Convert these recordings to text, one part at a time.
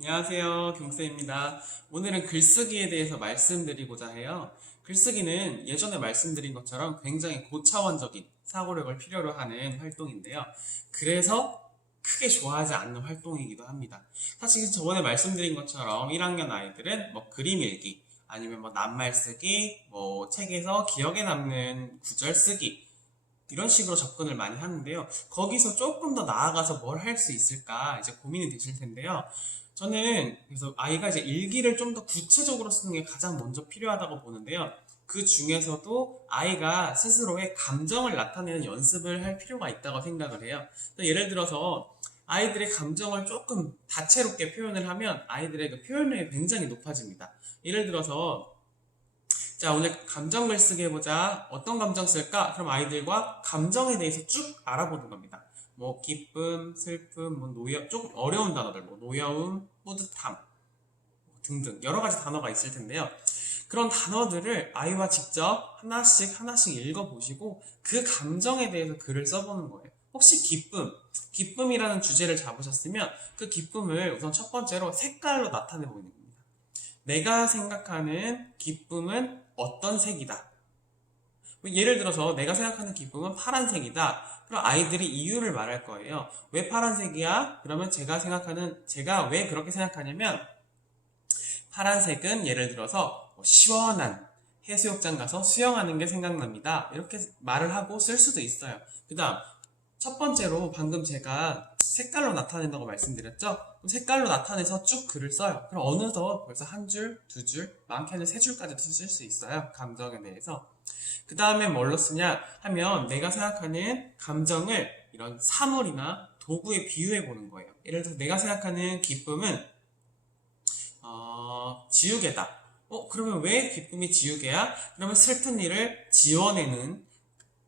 안녕하세요. 경쌤입니다. 오늘은 글쓰기에 대해서 말씀드리고자 해요. 글쓰기는 예전에 말씀드린 것처럼 굉장히 고차원적인 사고력을 필요로 하는 활동인데요. 그래서 크게 좋아하지 않는 활동이기도 합니다. 사실 저번에 말씀드린 것처럼 1학년 아이들은 뭐 그림 읽기, 아니면 뭐 낱말 쓰기, 뭐 책에서 기억에 남는 구절 쓰기, 이런 식으로 접근을 많이 하는데요. 거기서 조금 더 나아가서 뭘 할 수 있을까 이제 고민이 되실 텐데요. 저는 그래서 아이가 이제 일기를 좀 더 구체적으로 쓰는 게 가장 먼저 필요하다고 보는데요. 그 중에서도 아이가 스스로의 감정을 나타내는 연습을 할 필요가 있다고 생각을 해요. 예를 들어서 아이들의 감정을 조금 다채롭게 표현을 하면 아이들의 그 표현력이 굉장히 높아집니다. 예를 들어서 자, 오늘 감정 글쓰기 해보자. 어떤 감정 쓸까? 그럼 아이들과 감정에 대해서 쭉 알아보는 겁니다. 뭐, 기쁨, 슬픔, 뭐, 조금 어려운 단어들, 뭐, 노여움, 뿌듯함, 등등. 여러 가지 단어가 있을 텐데요. 그런 단어들을 아이와 직접 하나씩 하나씩 읽어보시고 그 감정에 대해서 글을 써보는 거예요. 혹시 기쁨이라는 주제를 잡으셨으면 그 기쁨을 우선 첫 번째로 색깔로 나타내 보이는 겁니다. 내가 생각하는 기쁨은 어떤 색이다. 예를 들어서 내가 생각하는 기쁨은 파란색이다. 그럼 아이들이 이유를 말할 거예요. 왜 파란색이야? 그러면 제가 왜 그렇게 생각하냐면 파란색은 예를 들어서 뭐 시원한 해수욕장 가서 수영하는 게 생각납니다. 이렇게 말을 하고 쓸 수도 있어요. 그 다음 첫 번째로 방금 제가 색깔로 나타낸다고 말씀드렸죠? 그럼 색깔로 나타내서 쭉 글을 써요. 그럼 어느덧 벌써 한 줄, 두 줄, 많게는 세 줄까지도 쓸 수 있어요. 감정에 대해서. 그 다음에 뭘로 쓰냐 하면 내가 생각하는 감정을 이런 사물이나 도구에 비유해 보는 거예요. 예를 들어서 내가 생각하는 기쁨은 지우개다. 그러면 왜 기쁨이 지우개야? 그러면 슬픈 일을 지워내는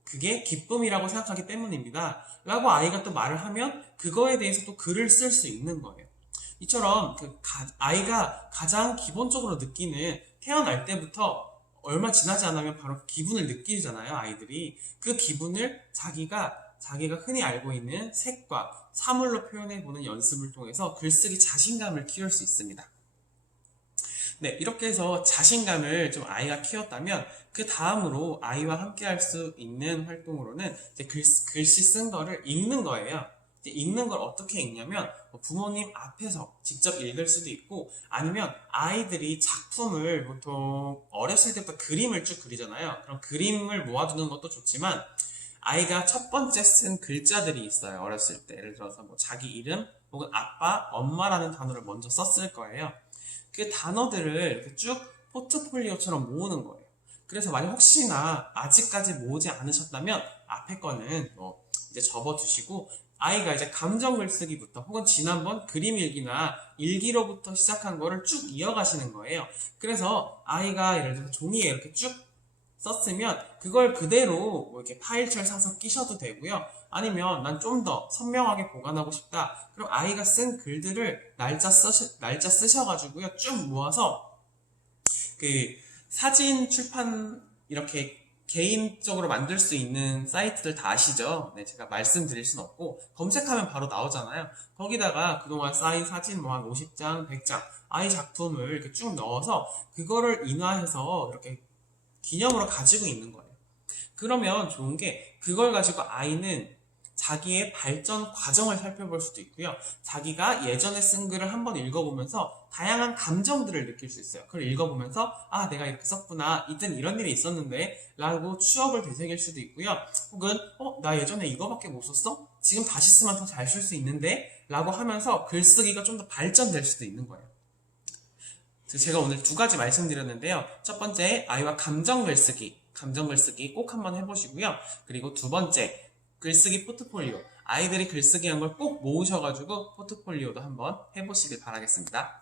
그게 기쁨이라고 생각하기 때문입니다. 라고 아이가 또 말을 하면 그거에 대해서 또 글을 쓸 수 있는 거예요. 이처럼 아이가 가장 기본적으로 느끼는 태어날 때부터 얼마 지나지 않으면 바로 그 기분을 느끼잖아요, 아이들이. 그 기분을 자기가 흔히 알고 있는 색과 사물로 표현해보는 연습을 통해서 글쓰기 자신감을 키울 수 있습니다. 네, 이렇게 해서 자신감을 좀 아이가 키웠다면 그 다음으로 아이와 함께 할 수 있는 활동으로는 이제 글씨 쓴 거를 읽는 거예요. 이제 읽는 걸 어떻게 읽냐면 뭐 부모님 앞에서 직접 읽을 수도 있고 아니면 아이들이 작품을 보통 어렸을 때부터 그림을 쭉 그리잖아요. 그럼 그림을 모아두는 것도 좋지만 아이가 첫 번째 쓴 글자들이 있어요. 어렸을 때. 예를 들어서 뭐 자기 이름 혹은 아빠, 엄마라는 단어를 먼저 썼을 거예요. 그 단어들을 이렇게 쭉 포트폴리오처럼 모으는 거예요. 그래서 만약 혹시나 아직까지 모으지 않으셨다면 앞에 거는 뭐 이제 접어두시고 아이가 이제 감정 글쓰기부터 혹은 지난번 그림 일기나 일기로부터 시작한 거를 쭉 이어가시는 거예요. 그래서 아이가 예를 들어서 종이에 이렇게 쭉 썼으면 그걸 그대로 뭐 이렇게 파일철 사서 끼셔도 되고요. 아니면 난 좀 더 선명하게 보관하고 싶다. 그럼 아이가 쓴 글들을 날짜 쓰셔가지고요. 쭉 모아서 그 사진 출판 이렇게 개인적으로 만들 수 있는 사이트들 다 아시죠? 네, 제가 말씀드릴 순 없고 검색하면 바로 나오잖아요. 거기다가 그동안 쌓인 사진 뭐 한 50장, 100장 아이 작품을 이렇게 쭉 넣어서 그거를 인화해서 이렇게 기념으로 가지고 있는 거예요. 그러면 좋은 게 그걸 가지고 아이는 자기의 발전 과정을 살펴볼 수도 있고요. 자기가 예전에 쓴 글을 한번 읽어보면서 다양한 감정들을 느낄 수 있어요. 그걸 읽어보면서 아 내가 이렇게 썼구나 이땐 이런 일이 있었는데 라고 추억을 되새길 수도 있고요. 혹은 나 예전에 이거밖에 못 썼어? 지금 다시 쓰면 더 잘 쓸 수 있는데 라고 하면서 글쓰기가 좀 더 발전될 수도 있는 거예요. 제가 오늘 두 가지 말씀드렸는데요. 첫 번째, 아이와 감정 글쓰기 꼭 한번 해보시고요. 그리고 두 번째, 글쓰기 포트폴리오. 아이들이 글쓰기 한 걸 꼭 모으셔가지고 포트폴리오도 한번 해보시길 바라겠습니다.